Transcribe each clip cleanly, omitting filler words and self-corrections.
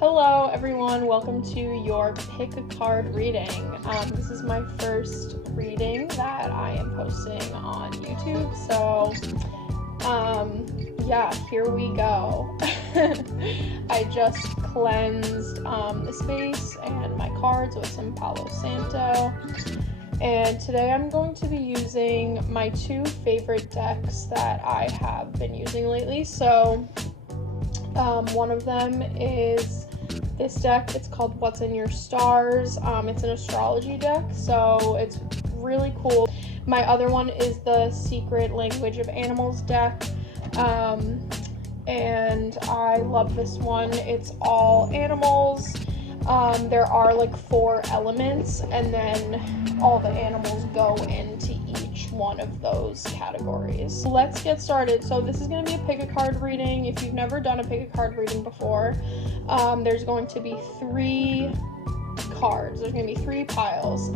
Hello everyone, welcome to your pick a card reading. This is my first reading that I am posting on YouTube, so yeah, here we go. I just cleansed the space and my cards with some Palo Santo, and today I'm going to be using my two favorite decks that I have been using lately. So one of them is this deck. It's called What's in Your Stars. It's an astrology deck, so it's really cool. My other one is the Secret Language of Animals deck, and I love this one. It's all animals. There are like 4 elements, and then all the animals go into each one of those categories. Let's get started. So this is going to be a pick a card reading. If you've never done a pick a card reading before, there's going to be 3 cards. There's going to be 3 piles,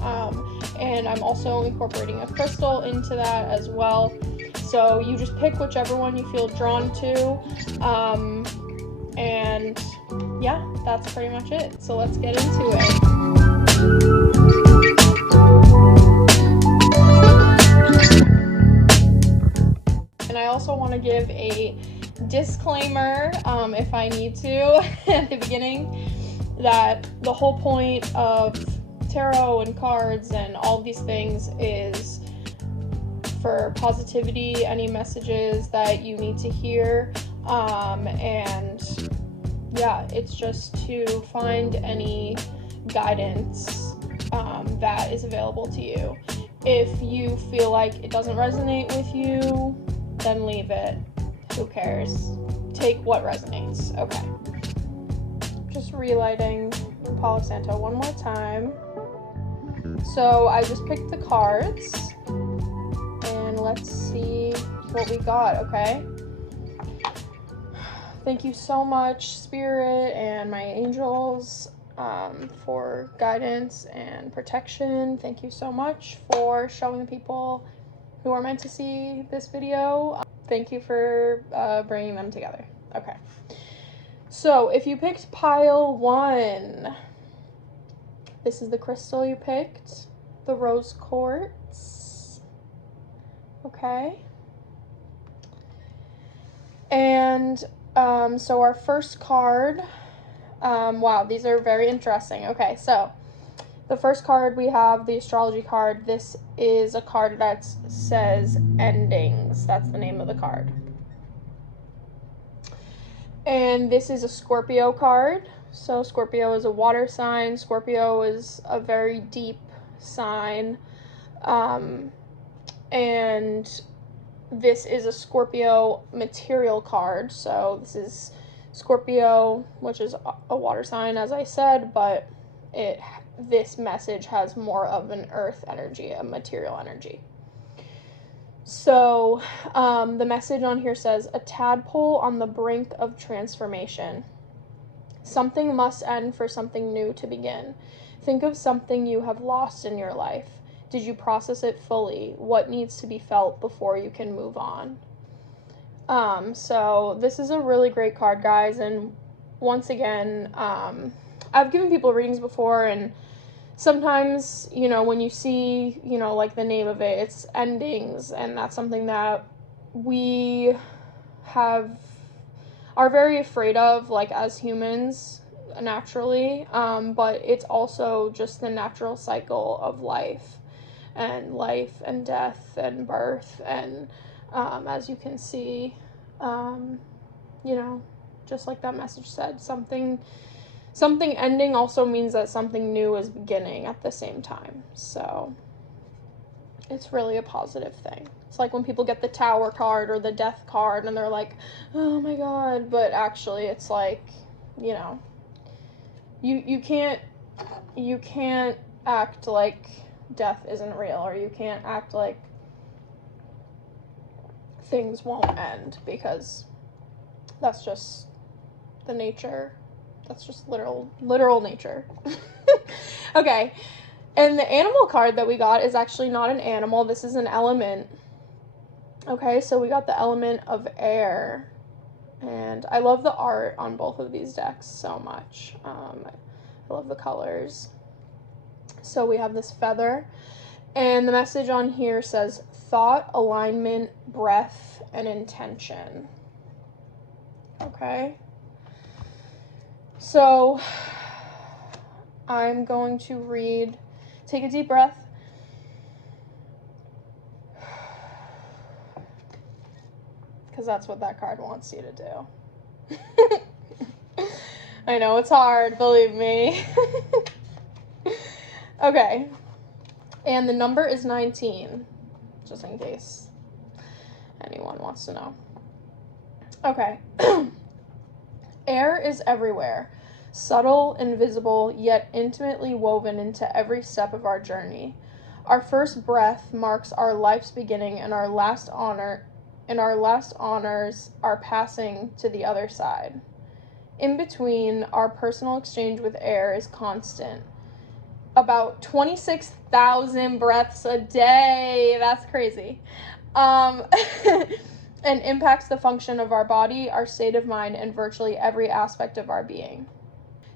and I'm also incorporating a crystal into that as well. So you just pick whichever one you feel drawn to, and yeah, that's pretty much it. So let's get into it. And I also want to give a disclaimer, if I need to, at the beginning, that the whole point of tarot and cards and all these things is for positivity, any messages that you need to hear, and yeah, it's just to find any guidance that is available to you. If you feel like it doesn't resonate with you, then leave it. Who cares? Take what resonates. Okay. Just relighting Palo Santo one more time. So I just picked the cards, and let's see what we got, okay? Thank you so much, Spirit and my angels, for guidance and protection. Thank you so much for showing people who are meant to see this video. Thank you for bringing them together. Okay. So if you picked pile 1, this is the crystal you picked, the rose quartz. Okay. And so our first card, wow, these are very interesting. Okay, so the first card we have the astrology card. This is a card that says endings. That's the name of the card. And this is a Scorpio card. So Scorpio is a water sign. Scorpio is a very deep sign. And this is a Scorpio material card. So this is Scorpio, which is a water sign, as I said, but this message has more of an earth energy, a material energy. So the message on here says, a tadpole on the brink of transformation. Something must end for something new to begin. Think of something you have lost in your life. Did you process it fully? What needs to be felt before you can move on? So this is a really great card, guys. And once again, I've given people readings before, and sometimes, you know, when you see, you know, like the name of it, it's endings, and that's something that we are very afraid of, like, as humans, naturally, but it's also just the natural cycle of life and death and birth, and as you can see, you know, just like that message said, something ending also means that something new is beginning at the same time. So it's really a positive thing. It's like when people get the Tower card or the Death card and they're like, oh my god, but actually it's like, you know, you can't act like death isn't real, or you can't act like things won't end, because that's just the nature. That's just literal nature. Okay. And the animal card that we got is actually not an animal. This is an element. Okay, so we got the element of air. And I love the art on both of these decks so much. I love the colors. So we have this feather, and the message on here says thought, alignment, breath, and intention. Okay. So I'm going to read, take a deep breath. Because that's what that card wants you to do. I know it's hard, believe me. Okay. And the number is 19, just in case anyone wants to know. Okay. Air is everywhere, subtle, invisible, yet intimately woven into every step of our journey. Our first breath marks our life's beginning, and our last honors are passing to the other side. In between, our personal exchange with air is constant. About 26,000 breaths a day. That's crazy. And impacts the function of our body, our state of mind, and virtually every aspect of our being.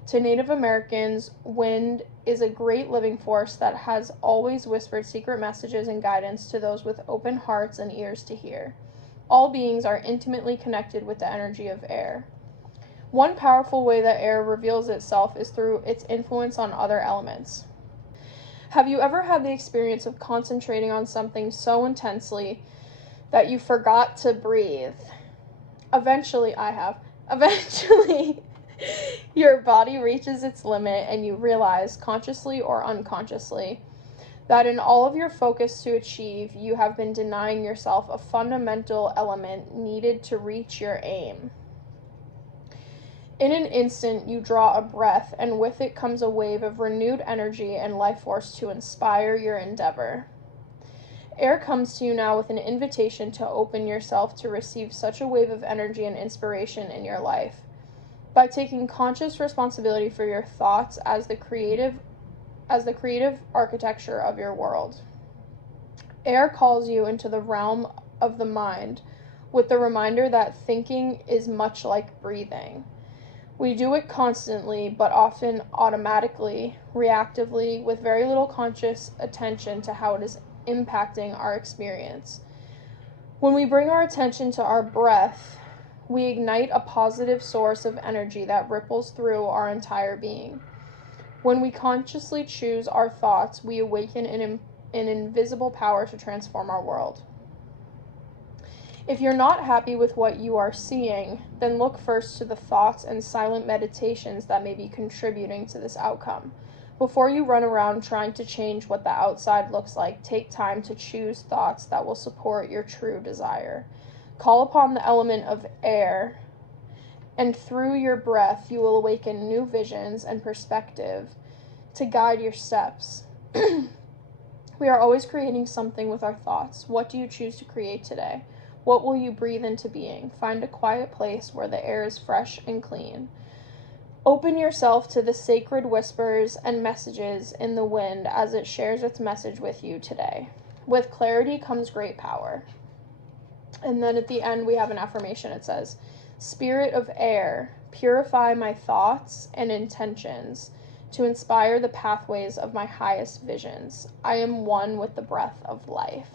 To Native Americans, wind is a great living force that has always whispered secret messages and guidance to those with open hearts and ears to hear. All beings are intimately connected with the energy of air. One powerful way that air reveals itself is through its influence on other elements. Have you ever had the experience of concentrating on something so intensely that you forgot to breathe? Eventually, I have. Eventually, your body reaches its limit and you realize, consciously or unconsciously, that in all of your focus to achieve, you have been denying yourself a fundamental element needed to reach your aim. In an instant, you draw a breath, and with it comes a wave of renewed energy and life force to inspire your endeavor. Air comes to you now with an invitation to open yourself to receive such a wave of energy and inspiration in your life. By taking conscious responsibility for your thoughts as the creative architecture of your world. Air calls you into the realm of the mind with the reminder that thinking is much like breathing. We do it constantly, but often automatically, reactively, with very little conscious attention to how it is impacting our experience. When we bring our attention to our breath, we ignite a positive source of energy that ripples through our entire being. When we consciously choose our thoughts, we awaken an invisible power to transform our world. If you're not happy with what you are seeing, then look first to the thoughts and silent meditations that may be contributing to this outcome. Before you run around trying to change what the outside looks like, take time to choose thoughts that will support your true desire. Call upon the element of air, and through your breath, you will awaken new visions and perspective to guide your steps. We are always creating something with our thoughts. What do you choose to create today? What will you breathe into being? Find a quiet place where the air is fresh and clean. Open yourself to the sacred whispers and messages in the wind as it shares its message with you today. With clarity comes great power. And then at the end, we have an affirmation. It says, Spirit of air, purify my thoughts and intentions to inspire the pathways of my highest visions. I am one with the breath of life.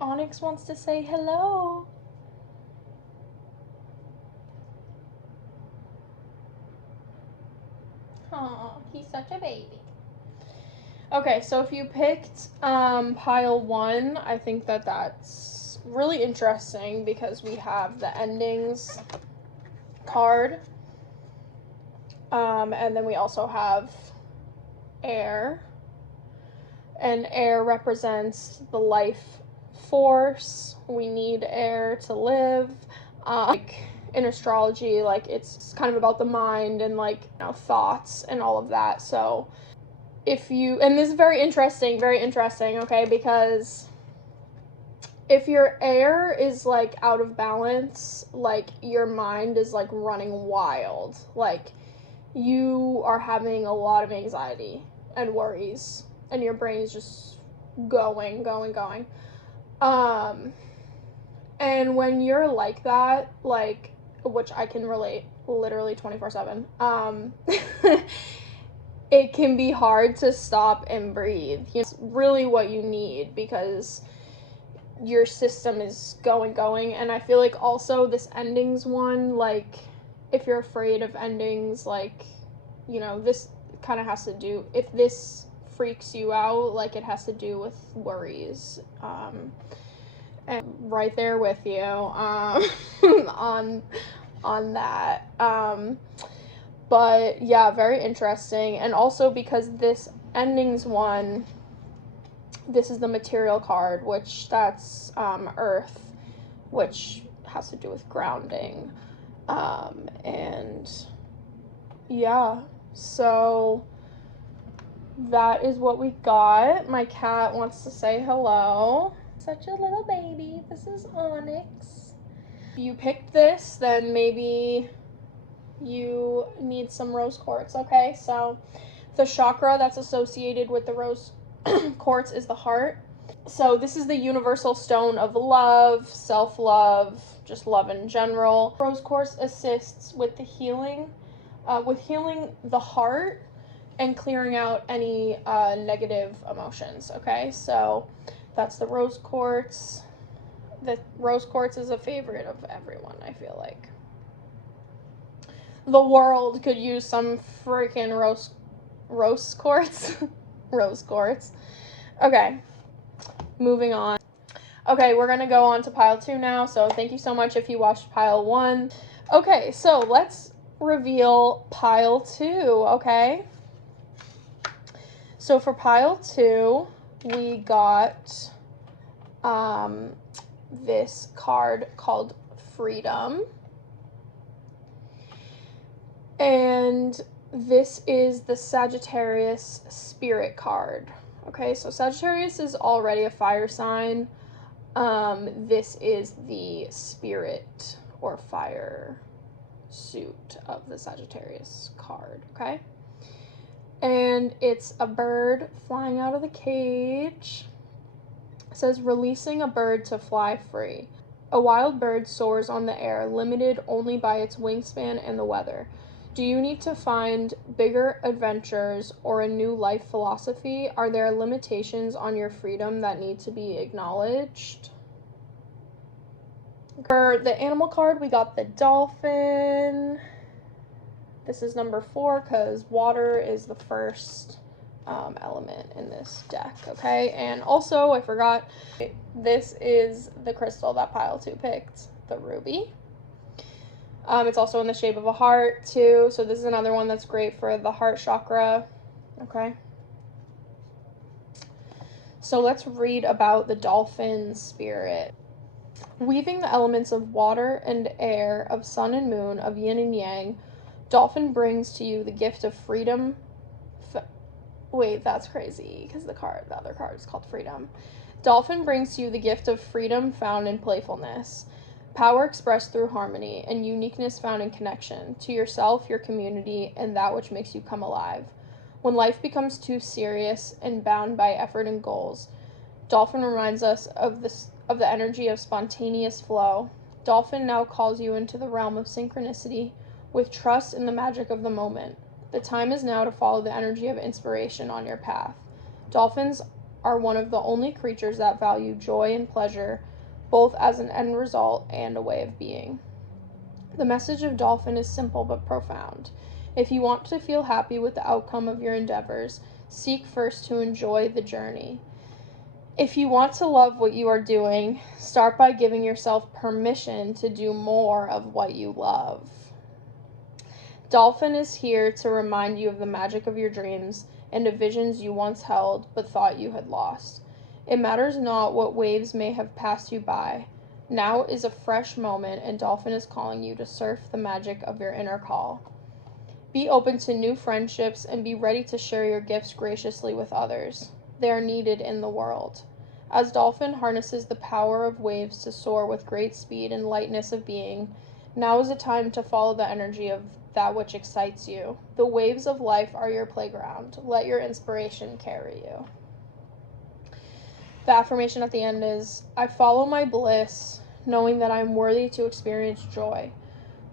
Onyx wants to say hello. Aw, he's such a baby. Okay, so if you picked pile 1, I think that's really interesting because we have the endings card. And then we also have air. And air represents the life force. We need air to live. Like in astrology, like it's kind of about the mind and like, you know, thoughts and all of that. So if you, and this is very interesting, okay, because if your air is like out of balance, like your mind is like running wild, like you are having a lot of anxiety and worries and your brain is just going. And when you're like that, like, which I can relate literally 24/7, it can be hard to stop and breathe. It's really what you need because your system is going. And I feel like also this endings one, like, if you're afraid of endings, like, this kind of has to do, if this freaks you out, like, it has to do with worries. And right there with you on that. But yeah, very interesting. And also because this endings one, this is the material card, which that's Earth, which has to do with grounding. And yeah, so that is what we got. My cat wants to say hello. Such a little baby. This is Onyx. If you picked this, then maybe you need some rose quartz, okay? So the chakra that's associated with the rose quartz is the heart. So this is the universal stone of love, self-love, just love in general. Rose quartz assists with the healing, the heart and clearing out any negative emotions, okay? So that's the rose quartz. The rose quartz is a favorite of everyone, I feel like. The world could use some freaking rose quartz. Rose quartz. Okay, moving on. Okay, we're gonna go on to pile 2 now, so thank you so much if you watched pile 1. Okay, so let's reveal pile 2, okay? So for pile 2, we got this card called Freedom. And this is the Sagittarius Spirit card. Okay, so Sagittarius is already a fire sign. This is the spirit or fire suit of the Sagittarius card, okay? And it's a bird flying out of the cage. It says, releasing a bird to fly free. A wild bird soars on the air, limited only by its wingspan and the weather. Do you need to find bigger adventures or a new life philosophy? Are there limitations on your freedom that need to be acknowledged? For the animal card, we got the dolphin. This is number 4 because water is the first element in this deck, okay? And also, I forgot, this is the crystal that pile 2 picked, the ruby. It's also in the shape of a heart, too, so this is another one that's great for the heart chakra, okay? So let's read about the dolphin spirit. Weaving the elements of water and air, of sun and moon, of yin and yang, dolphin brings to you the gift of freedom. Wait, that's crazy, because the other card is called Freedom. Dolphin brings to you the gift of freedom found in playfulness. Power expressed through harmony, and uniqueness found in connection to yourself, your community, and that which makes you come alive. When life becomes too serious and bound by effort and goals, Dolphin reminds us of the energy of spontaneous flow. Dolphin now calls you into the realm of synchronicity with trust in the magic of the moment. The time is now to follow the energy of inspiration on your path. Dolphins are one of the only creatures that value joy and pleasure, both as an end result and a way of being. The message of dolphin is simple but profound. If you want to feel happy with the outcome of your endeavors, seek first to enjoy the journey. If you want to love what you are doing, start by giving yourself permission to do more of what you love. Dolphin is here to remind you of the magic of your dreams and of visions you once held but thought you had lost. It matters not what waves may have passed you by. Now is a fresh moment, and Dolphin is calling you to surf the magic of your inner call. Be open to new friendships and be ready to share your gifts graciously with others. They are needed in the world. As Dolphin harnesses the power of waves to soar with great speed and lightness of being, now is a time to follow the energy of that which excites you. The waves of life are your playground. Let your inspiration carry you. The affirmation at the end is, I follow my bliss, knowing that I am worthy to experience joy.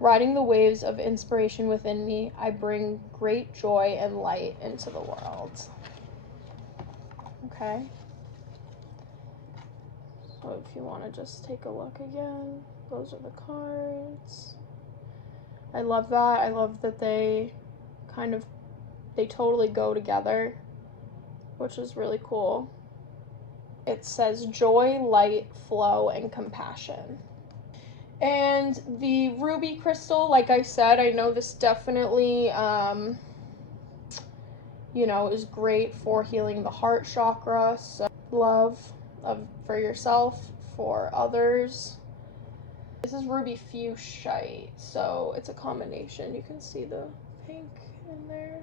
Riding the waves of inspiration within me, I bring great joy and light into the world. Okay. So if you want to just take a look again, those are the cards. I love that. I love that they totally go together, which is really cool. It says joy, light, flow, and compassion. And the ruby crystal, like I said, I know this definitely, is great for healing the heart chakra. So love for yourself, for others. This is ruby fuchsite, so it's a combination. You can see the pink in there.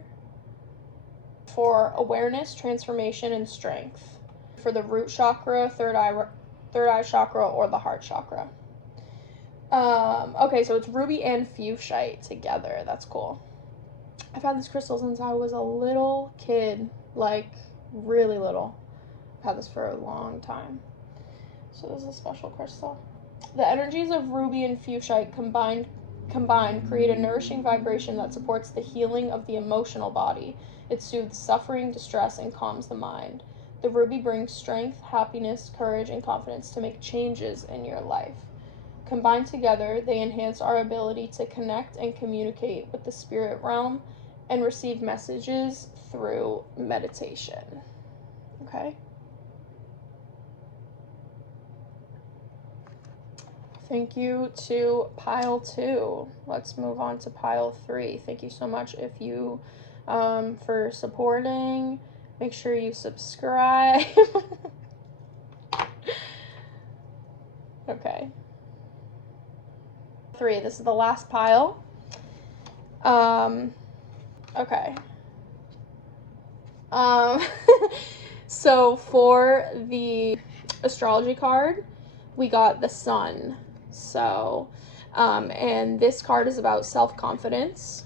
For awareness, transformation, and strength. For the root chakra, third eye chakra, or the heart chakra. Okay, so it's ruby and fuchsite together. That's cool. I've had this crystal since I was a little kid, like really little. I've had this for a long time. So this is a special crystal. The energies of ruby and fuchsite combined create a nourishing vibration that supports the healing of the emotional body. It soothes suffering, distress, and calms the mind. The ruby brings strength, happiness, courage, and confidence to make changes in your life. Combined together, they enhance our ability to connect and communicate with the spirit realm and receive messages through meditation. Okay? Thank you to pile 2. Let's move on to pile 3. Thank you so much if you for supporting. Make sure you subscribe. Okay. 3. This is the last pile. Okay. So for the astrology card, we got the sun. So, and this card is about self-confidence.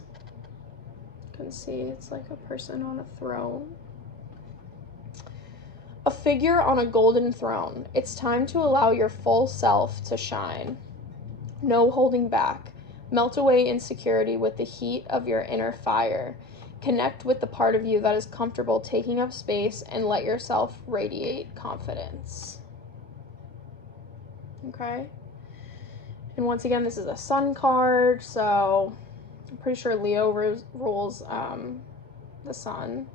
You can see it's like a person on a throne. A figure on a golden throne. It's time to allow your full self to shine. No holding back. Melt away insecurity with the heat of your inner fire. Connect with the part of you that is comfortable taking up space and let yourself radiate confidence. Okay? And once again, this is a sun card, so I'm pretty sure Leo rules the sun.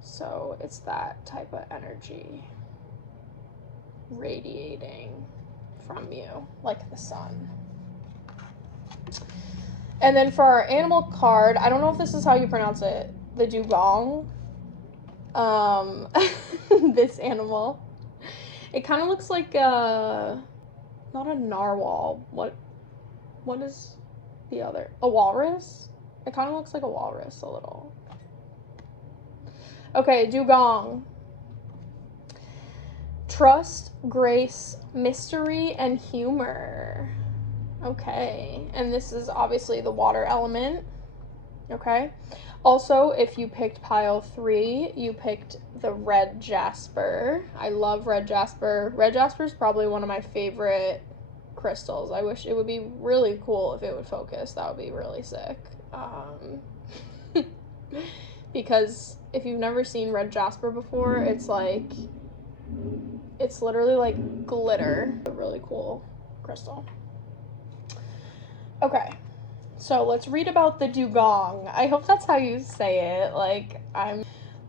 So it's that type of energy radiating from you, like the sun. And then for our animal card, I don't know if this is how you pronounce it, the dugong. This animal. It kind of looks like not a narwhal. What is the other? A walrus? It kind of looks like a walrus a little. Okay, dugong. Trust, grace, mystery, and humor. Okay, and this is obviously the water element. Okay. Also, if you picked pile 3, you picked the red jasper. I love red jasper. Red jasper is probably one of my favorite crystals. I wish it would be really cool if it would focus. That would be really sick. Because if you've never seen red jasper before, it's literally like glitter. A really cool crystal. Okay. So let's read about the dugong. I hope that's how you say it.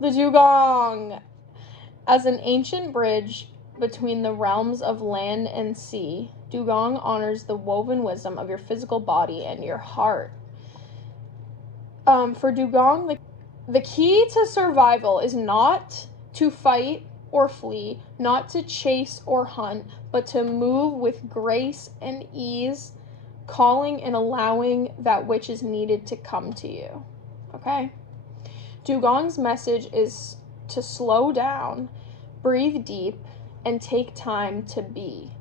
The dugong. As an ancient bridge between the realms of land and sea, dugong honors the woven wisdom of your physical body and your heart. For dugong, the key to survival is not to fight or flee, not to chase or hunt, but to move with grace and ease, calling and allowing that which is needed to come to you. Okay? Dugong's message is to slow down, breathe deep, and take time to be.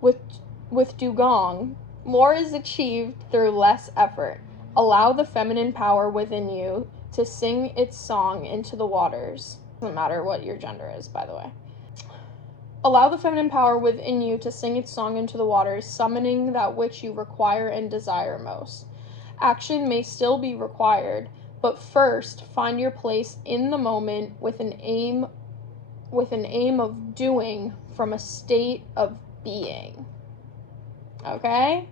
With dugong, more is achieved through less effort. Allow the feminine power within you to sing its song into the waters. Doesn't matter what your gender is, by the way. Allow the feminine power within you to sing its song into the waters, summoning that which you require and desire most. Action may still be required, but first find your place in the moment with an aim of doing from a state of being. Okay?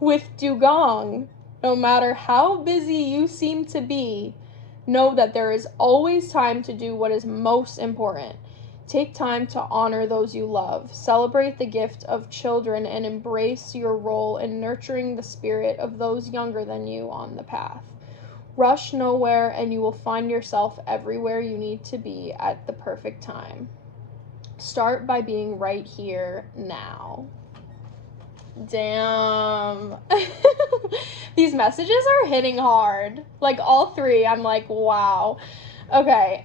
With Dugong, no matter how busy you seem to be, know that there is always time to do what is most important. Take time to honor those you love. Celebrate the gift of children and embrace your role in nurturing the spirit of those younger than you on the path. Rush nowhere and you will find yourself everywhere you need to be at the perfect time. Start by being right here now. Damn. These messages are hitting hard. Like, all three, I'm like, wow. Okay,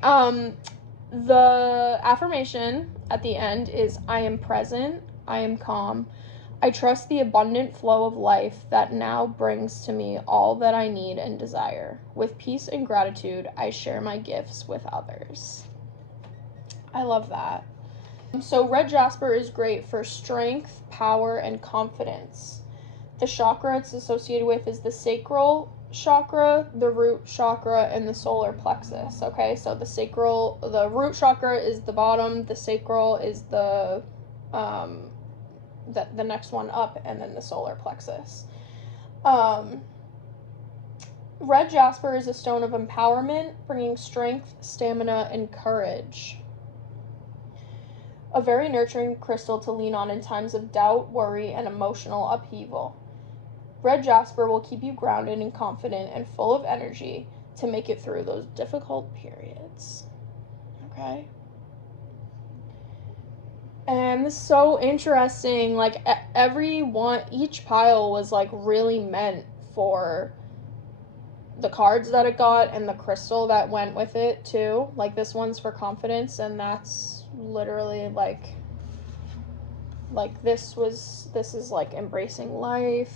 the affirmation at the end is, I am present, I am calm, I trust the abundant flow of life that now brings to me all that I need and desire. With peace and gratitude, I share my gifts with others. I love that. So red jasper is great for strength, power, and confidence. The chakra it's associated with is the sacral chakra, the root chakra, and the solar plexus. Okay, so the root chakra is the bottom, the sacral is the next one up, and then the solar plexus. Red jasper is a stone of empowerment, bringing strength, stamina, and courage. A very nurturing crystal to lean on in times of doubt, worry, and emotional upheaval. Red jasper will keep you grounded and confident and full of energy to make it through those difficult periods. Okay? And this is so interesting. Like, each pile was, like, really meant for the cards that it got and the crystal that went with it, too. Like, this one's for confidence, and that's literally, like this is, like, embracing life.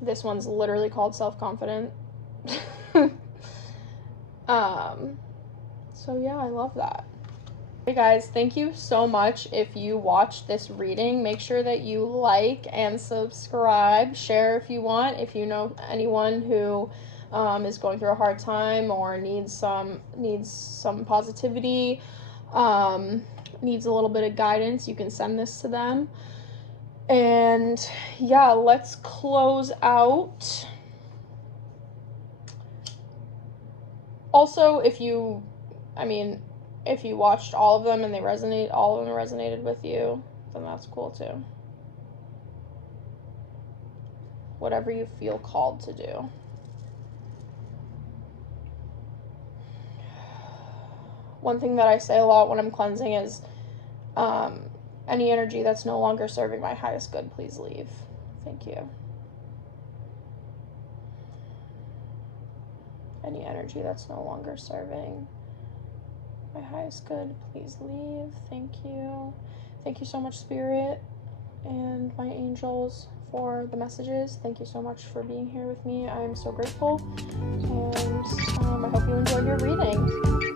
This one's literally called self-confident. So yeah, I love that. Hey guys, thank you so much. If you watched this reading, make sure that you like and subscribe. Share if you want. If you know anyone who is going through a hard time or needs some positivity, needs a little bit of guidance, you can send this to them. And yeah, let's close out. Also, if you watched all of them and all of them resonated with you, then that's cool too. Whatever you feel called to do. One thing that I say a lot when I'm cleansing is, any energy that's no longer serving my highest good, please leave. Thank you. Any energy that's no longer serving my highest good, please leave. Thank you. Thank you so much, Spirit and my angels, for the messages. Thank you so much for being here with me. I am so grateful, and I hope you enjoyed your reading.